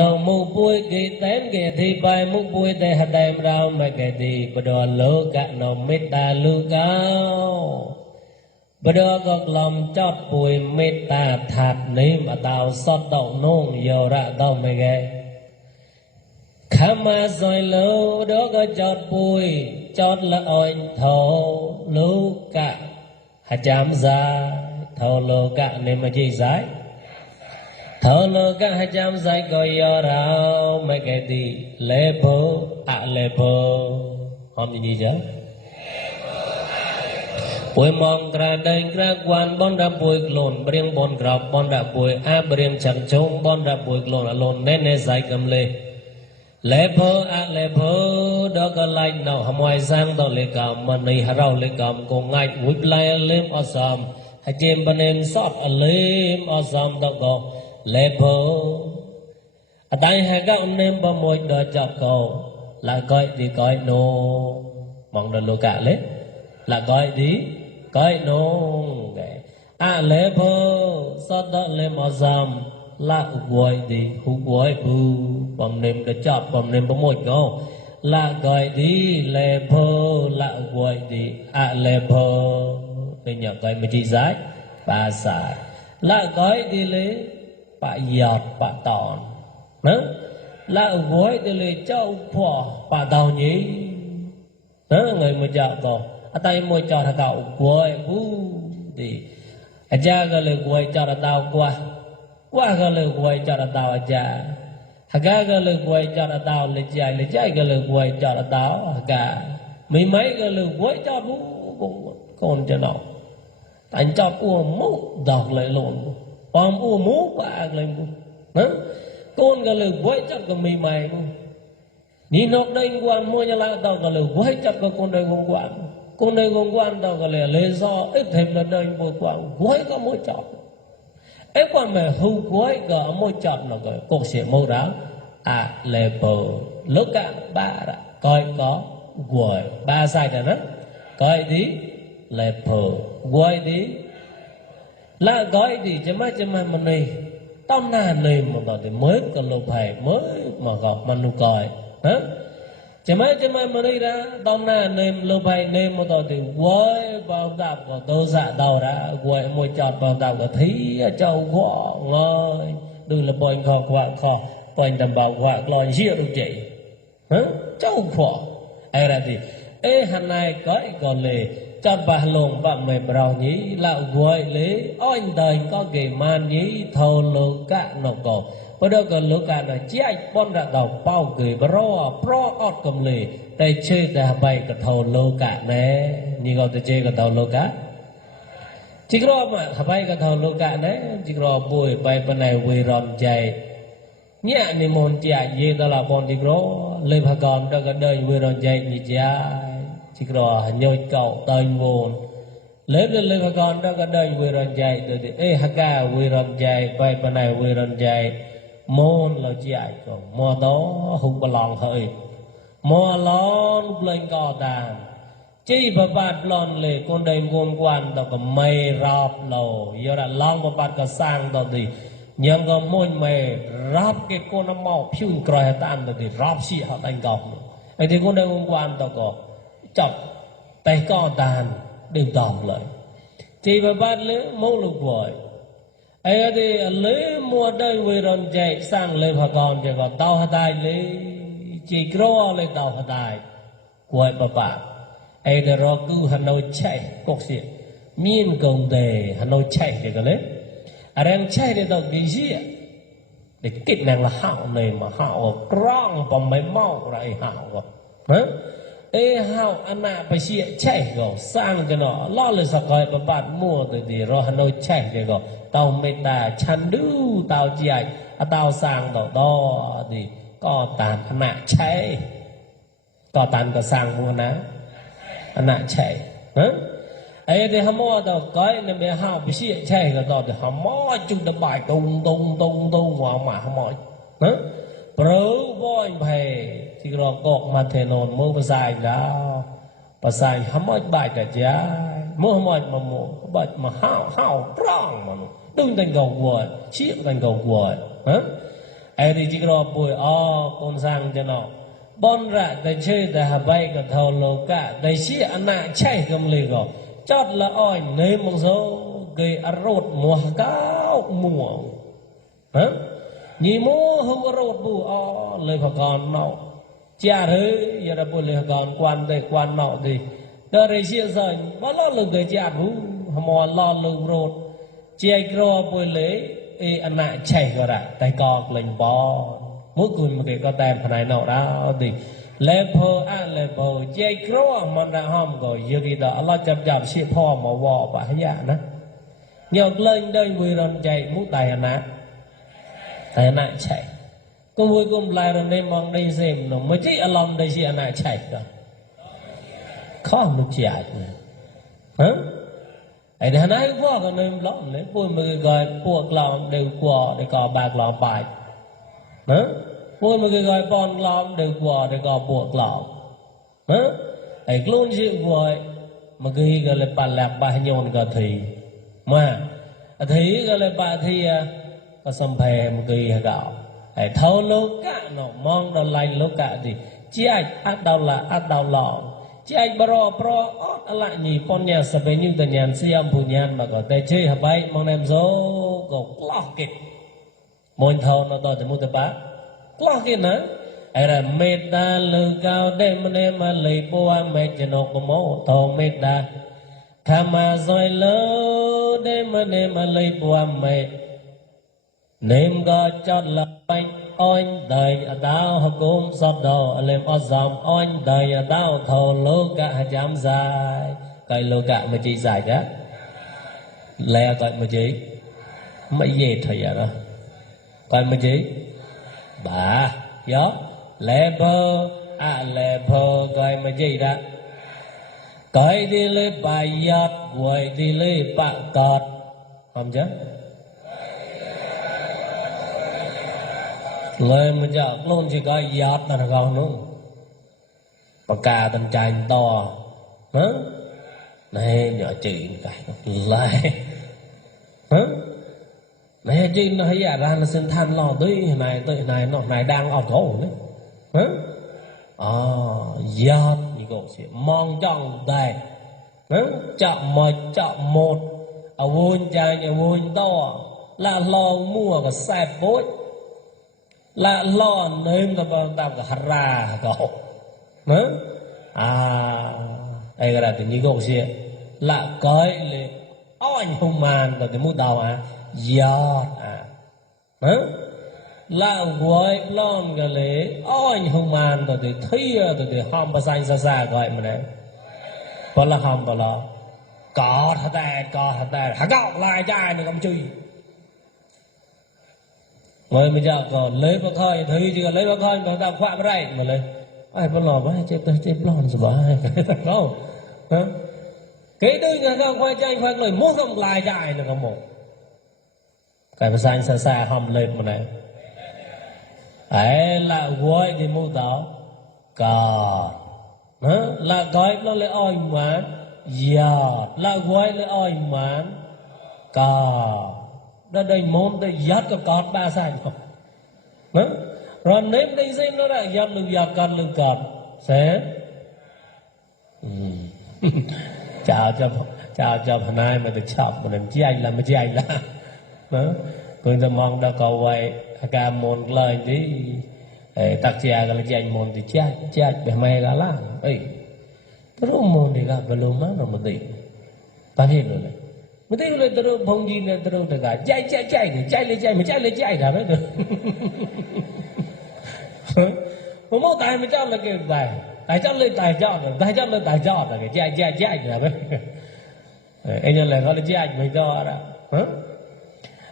nông mu bụi kỳ tên kỳ thi bài mu bụi tê hạt đèm rau mà kỳ đi bà đồ lô cả nông mít ta lưu cao bà đồ gọt lòng chót bụi mít ta thạp ní mà tao xót đậu nông dầu ra tao mày ghê khá mà rồi lưu đó có chót bụi chót là ôi thầu lưu cả hạt chám ra thầu lưu cả nên mà chỉ giải ធនកហចាំសៃកយរោមកេតិលេភោអលេភោហមនិយាយចាពួយមកត្រាដែងក្រាក់វ៉ាន់បនដាក់ពួយខ្លួនព្រៀងបនក្រោបបនដាក់ពួយអាព្រៀងចាំងជុំបនដាក់ពួយខ្លួនអលូនណេណេសៃកំលេលេភោអលេភោដកលៃណោហមយសាំងដលេកំមនីហរោលេកំកងងាច់វុយផ្លែលេមអសំហជេមបនេនសອບអលេមអសំដកក level ở đây hai các ông nên bao mồi đợi cho cầu là gọi đi gọi nô. Mong đợi lô cả à, lên là gọi đi gọi nô. À level sau đó lên mà giảm là gọi đi hú gọi bu bầm nêm đợi cho bầm nêm bao mồi cầu là gọi đi level là gọi đi. À level bây nhờ gọi mới chỉ giải, ba sai là gọi đi lấy bà giọt, bà tòn ton là ông vui thì lì châu phò, bà đào nhí nè người mà chợ có ở tay mua cho thằng tàu vui vu thì ở cha cái lì vui cho thằng tàu qua. Qua cái lì vui cho thằng tàu ở cha. Thằng cái cái lì vui cho thằng tàu lì chạy lì chạy cái lì vui cho thằng đào cả mấy mấy cái lì vui cho bố con cho nó. Anh cho cua mũ đọc lại luôn. Om u mu pa glem gu. Na? Kon ga le boi chat ga mi mai gu. Ni nok dai guan mo nya la da ga le boi chat con đây dai quan guan. Kon dai gong guan da ga le le ít thêm là đây một quan quay có mo chat. Ai quan mẹ hu quay có mo chat na cái ko se mo ra à lệ bo. Lo cả ba đã Coi có guai ba sai cả đó Coi đi lệ level quay đi la gói thì chema chema mà này tao na này mà bảo thì mới cần lục phải mới mà gặp mà lục còi. Hả? Chema chứ mà này ra, tao na này lục phải này mà bảo thì quay vào dạ đạp của tôi dạ đầu ra quay mồi chọt vào đạp của thấy châu quá ngơi đừng là bòi khó quá khó bòi đảm bảo quá lo dịu được chị. Hả? Châu khó ai ra thì, ê hôm này có còn lề ចាប់បះលងបមេប្រោញីលៅវយលេអញតើក៏គេមានញីថោលោកៈនកោបដកលោកៈណជាចបនរដោបោគេប្រប្រអត់កំលេតែជើតែបៃកថោលោកៈណែញីក៏ទៅជើកថោលោកៈជីក្រមកហបៃកថោលោកៈណែជីក្រពួយបៃបណៃវេរំចៃញានិមន្តជាយេតឡាបនទីក្រលេភកំតកដេវេរំចៃញីជាជីក្រញយកោតើវូនលើលើលើកនដល់ក៏ដេញវេរនចៃទៅអេហកាវេរនចៃបៃបណៃវេរនចៃមូនលជាៃ chỉ có nhồi cậu tay buồn. Lớn lên lên con đó có đời vui rộn dài từ từ ê haka vui rộn dài quay bên này vui rộn dài môn là chỉ ai còn mò đó hùng bà lòn hơi. Mò lon lên cò tàn. Chỉ bà bạt lon lệ con đây ngôn quan đó có mây rọp lầu giờ là lon bà bạt có sang đó thì nhưng có môi mày rọp cái con nó màu phiêu còi tan đó thì rọp xị họ đánh cọc ấy thì con đây ngôn quan đó có chọc tay co tàn đều tòn lại thì bà bát lễ mô lục vội ấy thì lễ mua đây vì rộn chạy sang lễ bà con chạy vào tao hà tài lễ chỉ có lễ tao hà tài của bà bát ấy thì rõ cứ hà nội chạy cốc xịt miên công đề hà nội chạy thì cái lễ à đang chạy thì tao cái gì ạ để kịch nàng là hạo này mà hạo ở trong và mấy mau lại hạo rồi เอ้ฮาวอันน่ะไปเชียใช่ก็สร้างกันเนาะล้อเลยสกอยประบาดมั่วตัวดีรอฮันอนใช่เก็เตาเมตตาชันดูเตาใหญ่ะเตาสร้างดอกดอดีก็ตามอันน่ะใช่ก็ตามก็สร้างมัวนะอันน่ะใช่เออเดี๋ยวฮัมมอดอกก้อยเนี่ยไม่ฮาวไปเชียใช่ก็ดอกเดี๋ยวฮัมมอจุดบ่ายตรงตรงตรงตรงว่ามาฮัมมอฮะเปล่าบ่อยไป thì nó cọc mà thề nồn mơ bà dài đó bà dài hắm ớt bạch là giá. Mơ hắm ớt mà mộ bạch mà hào hào prong mà đừng thành cầu quật chiếc thành gầu quật hả? Ai thì chỉ có bùi o con sang cho nó. Bon rạ để chơi để hà bay cả thầu lô cả. Để chi anh nạ chạy cầm lì gò. Chót là oi nơi một số gây arot à mùa cao mùa, hả? Nhì mua hung arot à bù o lời phật con nào cha thứ, giờ là buồn lừa còn quan đây quan mạo thì đời này chia sẻ và lo lừng tới cha thú mà lo lừng rồi chia cro buồn lấy ê, anh nại chạy gọi đã tay cọt lệnh bò mỗi cùng một cái có tem phần này nọ đó, thì lê phô à lê phô, chia cro mà đã hòm gọi giờ thì đó, lo chậm chậm xịt thò mà vò bà hay dạ nè nhọc lên đây vui rộn chạy mũi tay anh nại. Tay anh nại chạy công với cùng lại rồi nên mong đây xem nó. Mới chỉ lòng đây gì này chạy cả khó nó chạy hả? Anh đây này qua cái nơi lòng nên vui mà cái gọi buộc lòng đều qua để có bạc lòng bài. Hả? Vui mà cái gọi bọn lòng đều qua để có buộc lòng. Hả? Anh luôn chuyện gọi mà cái gọi là bàn lạc bài nhon cái thì. Mà thì gọi là bà thì à, có xâm phè một cái gạo ហើយថោលោកៈនោះមកដល់ឡៃលោកៈទីជាអាចអត់ដល់ឡាអត់ដល់ឡងជាអាចបរប្រអត់អលញីពញ្ញាសវេញុតញ្ញាសៀមបុញ្ញាមកតែជ័យហបៃមកណែមសូក៏ក្លោះគេមួយថោនៅដល់ទៅមុតបាក្លោះគេណាអរមេត្តាលឹងកោទេមនេមលៃពួមេចណុកមោតោមេត្តាខមាសយលោទេមនេមលៃពួមេ Nêm gà chót là anh, oanh đầy đau cũng sắp đầu Lêm ở dòng, oanh đầy à đau thầu lô cả chám dài. Cái lô cả mà chị dài đó. Lẹ à, coi mà chị. Mấy gì thầy vậy đó. Coi mà chị. Bà, Gió. Lẹ bơ À lẹ bơ coi mà chị đó. Coi đi lê bài giọt Quay đi lê bạc cọt. Không chứ? lời mà giờ nôn chỉ có giọt mà còn luôn mà cà tình trai to, hả? Này nhỏ chị cái lời. Hả? Này chị nó hay ra là xin than lo tới này tới này, nó này đang ở chỗ đấy hả? À giọt như cô sẽ mong trong đây hả? Chậm một chậm một. Ở vun trai nhà vun to. Là lo mua và xài bối là lo nên ta ta ka hara ka hả? À ai cái là tự nhiên công sự là cái le anh hùng man ta tự mu đào à. Ya à. Hả? Là gọi lon cái le anh hùng man ta tự thấy ta tự ham ba sai sa sa gọi mà này bao là ham bao là có thật đại có thật đại hả gạo lại trai nữa không chui mới bây giờ còn lấy bác khơi thấy chưa lấy bác khơi mà tao khoa bác đây mà lấy ai bác lò bác chết tới chết lòn rồi bác cái thằng không cái tư người con khoai chanh khoai lời muốn không lại dài nữa không một cái mà xanh xa xa hòm lên mà này ấy là quay cái mô tỏ cò nó là gói nó lấy oi mà giờ là quay lấy oi mà cò đã đầy môn, đầy giọt có con ba sai không nó rồi nếm đi xin nó là giọt lưng giọt con lưng cọp. Sẽ. Ừ. Chào cho chào cho hôm nay mà được chọc mà làm chi anh là mà chi anh là. Nó cứ tâm mong đã có vậy cả môn lời đi. Tạc chi cái là chi anh môn thì chi anh chi anh bề mày là là ấy cái môn thì gặp vào luôn má nó mà đi. Ta hiểu rồi မသိဘူးလေသူတို့ဘုံကြီးနဲ့သူတို့တကကြိုက်ကြိုက်ကြိုက်တယ်ကြိုက်လေကြိုက်မကြိုက်လေကြိုက်တာပဲသူဘုံမတိုင်းမကြောက်လည်းကဲတိုင်းတိုင်းကြောက်လေတိုင်းကြောက်တယ်တိုင်းကြောက်လေတိုင်းကြောက်တယ်ကြိုက်ကြိုက်ကြိုက်တာပဲအဲ့ကျလည်းခေါ်လေကြိုက်မကြောက်ရတာဟမ်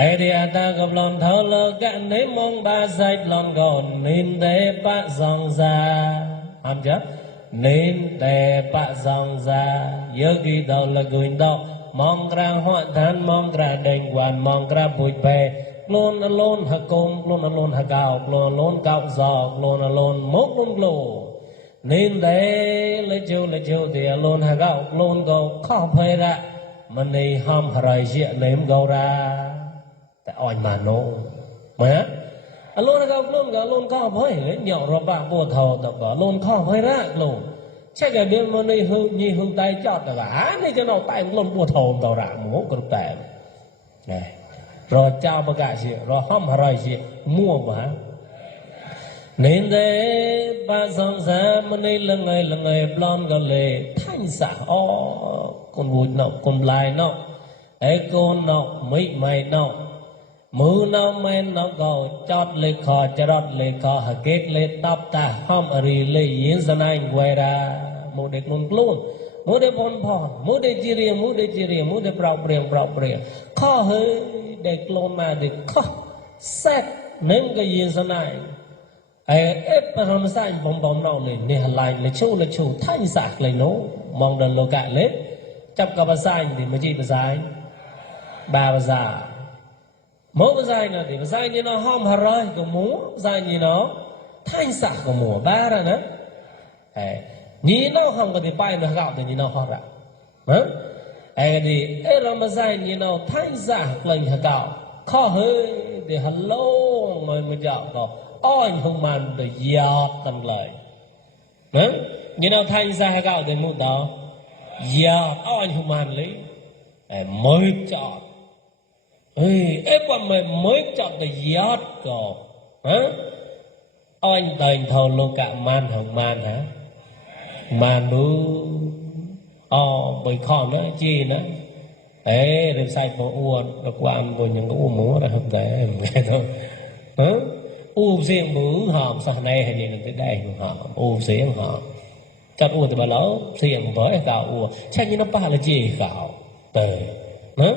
អេរិយតាកប្លំថោលោកៈនិមងបាសៃប្លំកោនិនទេបសង្សាអមចានិនទេបសង្សាយោគីតោលគុញតោមកក្រាហក់ឋានមកក្រាដេញវ៉ាន់មកក្រាពុយបែខ្លួ នអលូនហកុំខ្លួនអលូនហកោខ្លួនអលូនកោសោខ្លួនអលូនមកខ្លួនក្លោនិនទេលជោលជោទេអលូនហកោខ្លួនកោខោភេរៈមនីហំហរៃជានេមកោរាតែអញម៉ាណូម៉ែអ អលូនកោ chega mà mone ho ni ho dai chot là ga ni cho nó tại lon bu thom da ra mu ko ta ne ro cha ba ga si ro hom ra gì? Mua ma nên thế, ba song sa mone lăng ngai lăng ngai blon ga le thanh sa o, con vui nó con lai nó ai con nó mấy mày nó mưu nó men nó gầu chót lê khó chót lê khó hả kết lê tóc ta. Hôm ở rì lê yến dân anh quay ra. ថៃសាអូគុនវូចណោគុនឡាយណោអេកូនណោមិម៉ៃណោមូណោមែនណោក៏ចតលេខចរត់លេខហកេតលេតបតាហំរីលេយិនសណៃវេរាមកដេកខ្លួនខ្លួនមកដេបនផនមកដេជីរៀមកដេជីរៀមកដេប្រោព្រៀងប្រោព្រៀងខោហើយដេកខ្លួនមកដេខោសេតនឹងក៏យិនសណៃអេអេបរមសាញបំបំណោលេនេះឡៃលេឈូលេឈូថៃសាក់លេនោះមកដល់លោកៈលេចាប់កបសាញទីមជីបសាញបាបសាមកបសាញនោះទីបសាញនេះនោះហមហរៃកមួបសាញនេះនោះថៃសាក់កមួបារណាអេ ni no ham ga di pai na thì de ni no ha ra ha ai ga di e ra ma sai ni no thai za klai ha ka kho he de hello ma ma ja ko oi hung man de ya kan lai ha ni no thai za ha ga de mu da ya oi hung man lấy mới chọn. Ơi ép qua mới mới chọn được giót rồi, hả? Anh đành thầu luôn cả man hồng man hả? mà nu o ờ, bởi khó nữa, chi nữa. Ê rồi sai phố uôn đọc ăn của những cái u múa là hợp thể em nghe thôi. Hả u riêng mứ hòm, sao này hay nên tới đây hòm? U riêng hòm. Cắt u thì bà lão riêng với cả u chắc như nó ba là gì gạo tờ hả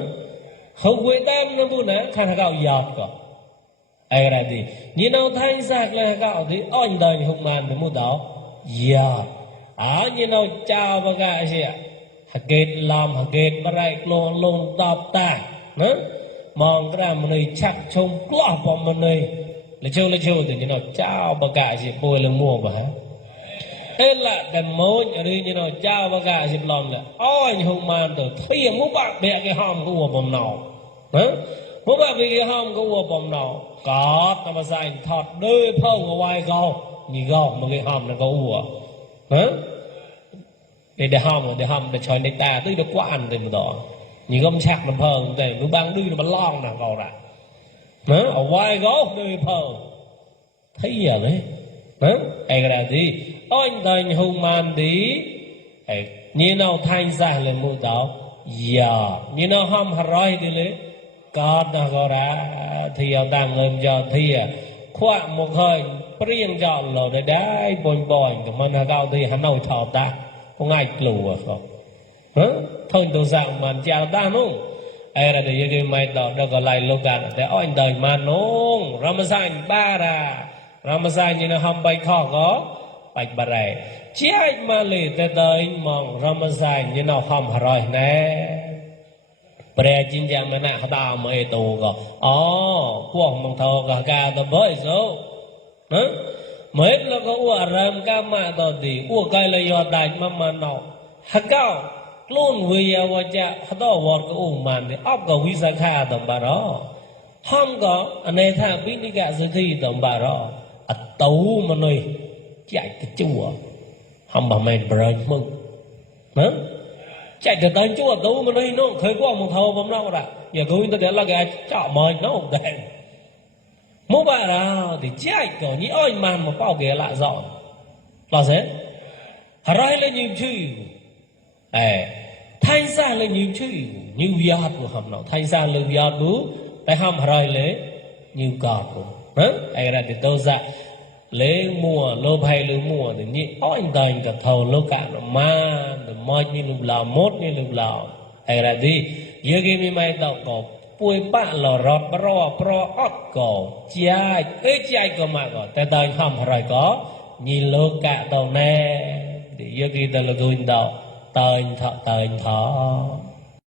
không quên tâm nó bu nè khăn gạo giọt cả ai ra đi như nó thanh sạc là gạo thì on đời không màn được một đó. Giọt hanya nau cao bagai sia haget lam haget merai klon lon tap ta na mong kra menei chak chong kloh pa menei lejo lejo tu ni nau cao bagai sia poi le mua ba ha tên là đàn mối đi như nào cha và gà dịp lòng là ôi hùng man tôi thuy mũ bạc bẹ cái hòm của ua bồng nào mũ bạc bẹ cái hòm của ua bồng nào có nằm mà dành thọt đôi phong ở ngoài gầu nhìn gầu mà cái hòm là gầu ua để để hòm để hòm, để chơi để ta tới được quá ăn thì đó những gom sạc mình phờ, thì lúc băng đi nó bắn lon nè vào đã nó ở ngoài gốc đi phờ. Thấy gì đấy. Nó ai là gì? Anh thành hùng man đi như nào thanh ra lên mũi đó giờ. Như nào hòm hà roi đi lấy có nó gò ra. Thì ở đàng lên giờ thì à, khoa một hơi เรียงจอนเราได้บ่อยๆกับมันเราดีฮันเอาชอบได้ก็ง่ายกลัวก็ฮะท่านตัวสั่งมันจะเอาได้นุ่งไอ้ระดับยืดไม่ต่อเด็กก็ไล่ลูกกันแต่อ้อยเดินมานุ่งเรามาสร้างบ้าระเรามาสร้างยังทำไปข้อก็ไปบะไรเจ้ามาเลยแต่เดินมองเรามาสร้างยังเอาหวามอรอยแน่ปรียจินจามันนะเขาตามมาไอตัวก็อ๋อพวกมังทอก็กาตบวเบยโซ နော်မဲလကောဝရမ်ကမတော့ဒီဥကလယောတိုင်မမနောဟကောกลุ่นเวียวจะฮตอวอดก็อุ้มมันเนี่ยอบก็วิสังขาตอมบารอห้อมก็อันในทางปิณิกะสุธีตอมบารออัตตูมนุยใจกระจั่วห้อมบ่แม่นบรอยมึงนะใจจะตันจั่วตูมนุยน้องเคยกว่ามึงเท่าบ่มนอกละอย่ากูอินเตอร์เน็ตละแกจ่อมอยน้องแดง もばらでちゃいとにおいまんもぱおげらぞらせはらいれにゅうちゅうえ thay ra lên nhiều chữ như việc của hầm nào thay ra lên việc bú. Tại hầm hài lễ như cọt của. Đó ai ra thì đâu dạ. Lấy mùa, lô hay lô mùa thì nhị ó anh ta thầu lô cả nó ma. Nó moi như lúc là mốt như lúc là ai ra đi dưới cái mi mai tạo cọp. ពួយបាក់លរត់ប្រប្រអត់កោចាច់អេចាច់ក៏មកក៏តែតែហំរយក៏ញីលោកៈតោណែយេគេតលគុញតោ tên thọ tên thọ